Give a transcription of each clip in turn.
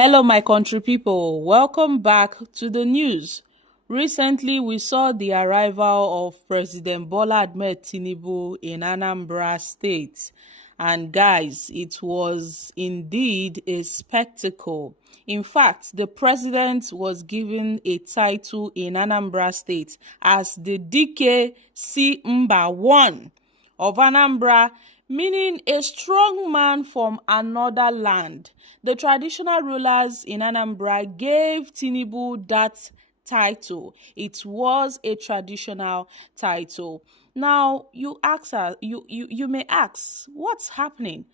Hello, my country people. Welcome back to the news. Recently, we saw the arrival of President Bola Ahmed Tinubu in Anambra State. And guys, it was indeed a spectacle. In fact, the president was given a title in Anambra State as the DKC Mba 1 of Anambra, meaning a strong man from another land. The traditional rulers in Anambra gave Tinubu that title. It was a traditional title. Now, you may ask, what's happening?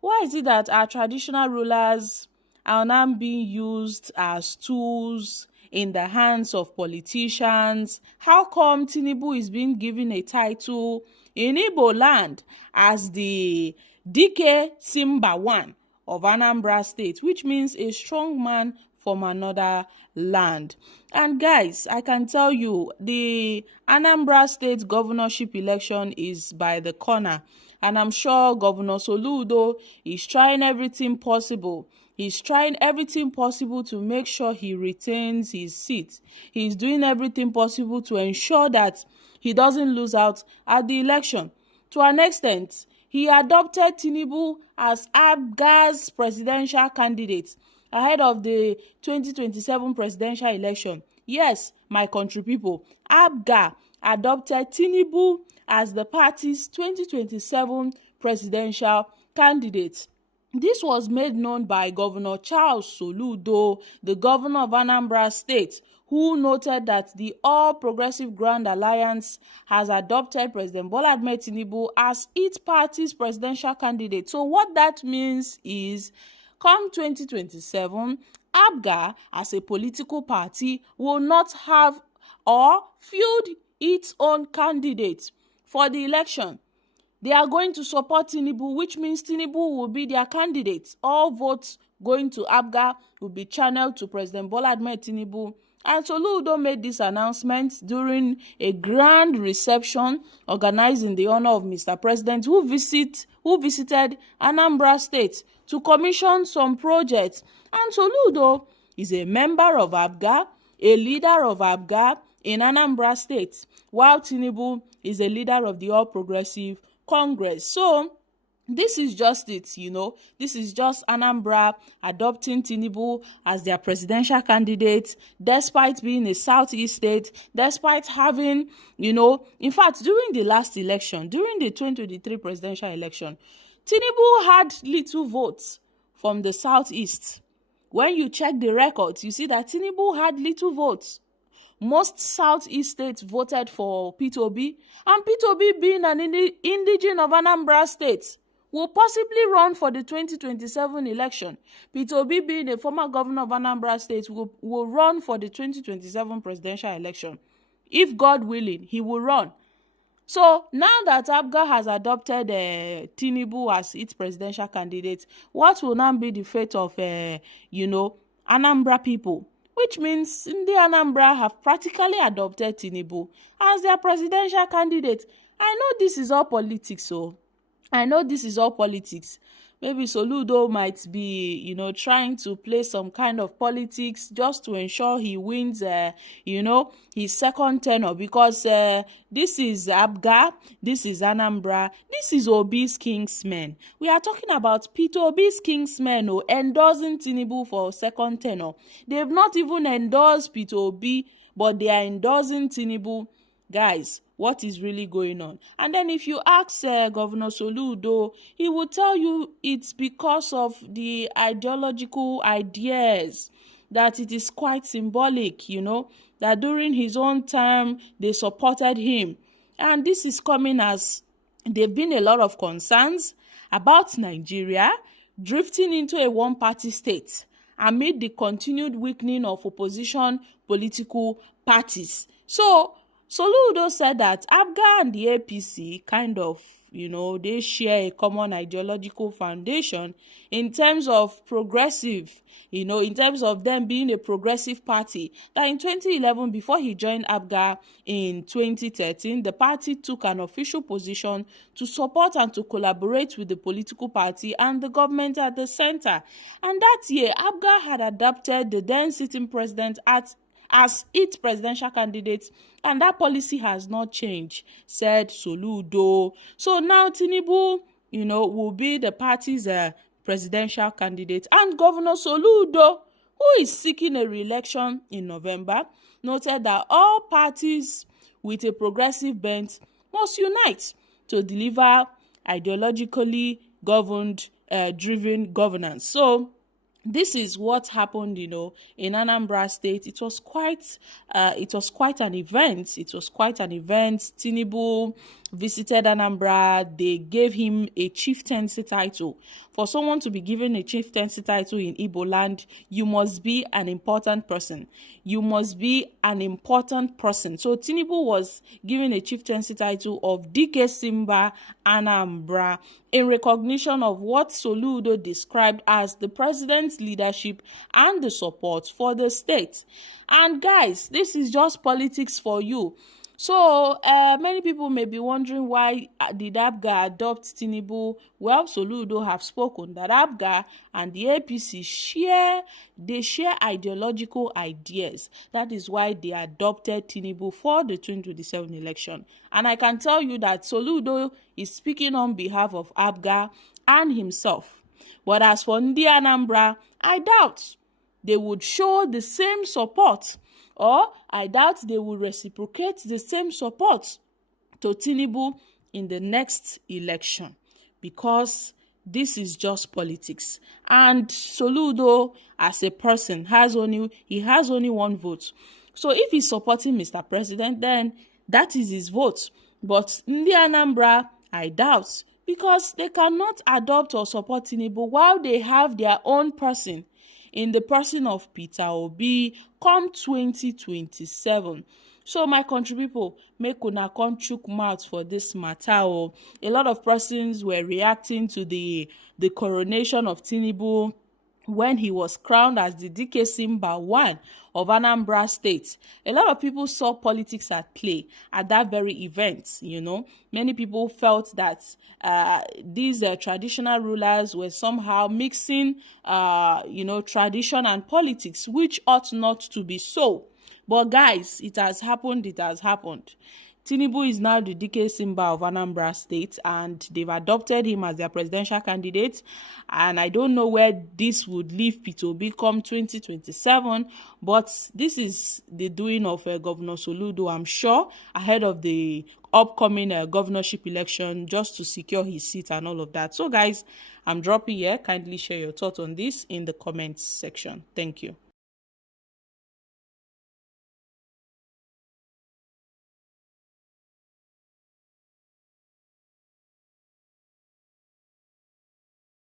Why is it that our traditional rulers are now being used as tools in the hands of politicians? How come Tinubu is being given a title in Igbo land as the DK Simba 1 of Anambra State, which means a strong man from another land? And guys, I can tell you, the Anambra State governorship election is by the corner, and I'm sure Governor Soludo is trying everything possible. He's trying everything possible to make sure he retains his seat. He's doing everything possible to ensure that he doesn't lose out at the election. To an extent, he adopted Tinubu as APGA's presidential candidate ahead of the 2027 presidential election. Yes, my country people, APGA adopted Tinubu as the party's 2027 presidential candidate. This was made known by Governor Charles Soludo, the governor of Anambra State, who noted that the All Progressive Grand Alliance has adopted President Bola Ahmed Tinubu as its party's presidential candidate. So what that means is, come 2027, APGA as a political party will not have or field its own candidate for the election. They are going to support Tinubu, which means Tinubu will be their candidate. All votes going to APGA will be channeled to President Bola Ahmed Tinubu. And Soludo made this announcement during a grand reception organized in the honor of Mr. President, who visited Anambra State to commission some projects. And Soludo is a member of APGA, a leader of APGA in Anambra State, while Tinubu is a leader of the All Progressive Congress. So this is just it, this is just Anambra adopting Tinubu as their presidential candidate, despite being a southeast state, despite having, in fact, during the last election, during the 2023 presidential election, Tinubu had little votes from the southeast. When you check the records, you see that Tinubu had little votes. Most southeast states voted for Peter Obi, and Peter Obi, being an indigene of Anambra State, will possibly run for the 2027 election. Peter Obi, being a former governor of Anambra State, will run for the 2027 presidential election. If God willing, he will run. So now that APGA has adopted Tinubu as its presidential candidate, what will now be the fate of, Anambra people? Which means the Anambra have practically adopted Tinubu as their presidential candidate. I know this is all politics, Maybe Soludo might be, trying to play some kind of politics just to ensure he wins, his second tenure, because this is APGA, this is Anambra, this is Obi's Kingsmen. We are talking about Peter Obi's Kingsmen endorsing Tinubu for second tenure. They've not even endorsed Peter Obi, but they are endorsing Tinubu. Guys, what is really going on? And then if you ask Governor Soludo, he will tell you it's because of the ideological ideas, that it is quite symbolic, that during his own term, they supported him. And this is coming as there have been a lot of concerns about Nigeria drifting into a one-party state amid the continued weakening of opposition political parties. So Soludo said that APGA and the APC kind of, they share a common ideological foundation in terms of progressive, in terms of them being a progressive party. That in 2011, before he joined APGA in 2013, the party took an official position to support and to collaborate with the political party and the government at the center. And that year, APGA had adopted the then sitting president as its presidential candidate, and that policy has not changed, said Soludo. So now Tinubu, will be the party's presidential candidate. And Governor Soludo, who is seeking a re-election in November, noted that all parties with a progressive bent must unite to deliver ideologically driven governance. So this is what happened, in Anambra State. It was quite an event. Tinubu visited Anambra. They gave him a chieftaincy title. For someone to be given a chieftaincy title in Igbo land, you must be an important person. So Tinubu was given a chieftaincy title of Dike Simba Anambra in recognition of what Soludo described as the president's leadership and the support for the state. And guys, this is just politics for you. So many people may be wondering, why did APGA adopt Tinubu? Well, Soludo have spoken that APGA and the APC share ideological ideas. That is why they adopted Tinubu for the 2027 election. And I can tell you that Soludo is speaking on behalf of APGA and himself. But as for Ndi Anambra, I doubt they would show the same support, or I doubt they will reciprocate the same support to Tinubu in the next election, because this is just politics. And Soludo, as a person, has only one vote. So if he's supporting Mr. President, then that is his vote. But in the Anambra, I doubt, because they cannot adopt or support Tinubu while they have their own person, in the person of Peter Obi, come 2027. So my country people, make una come chook mouth for this matter. A lot of persons were reacting to the coronation of Tinubu when he was crowned as the Dike Simba I of Anambra State. A lot of people saw politics at play at that very event. Many people felt that these traditional rulers were somehow mixing, tradition and politics, which ought not to be so. But guys, it has happened. Tinubu is now the Dike Simba of Anambra State, and they've adopted him as their presidential candidate. And I don't know where this would leave Peter Obi come 2027, but this is the doing of Governor Soludo, I'm sure, ahead of the upcoming governorship election, just to secure his seat and all of that. So guys, I'm dropping here. Kindly share your thoughts on this in the comments section. Thank you.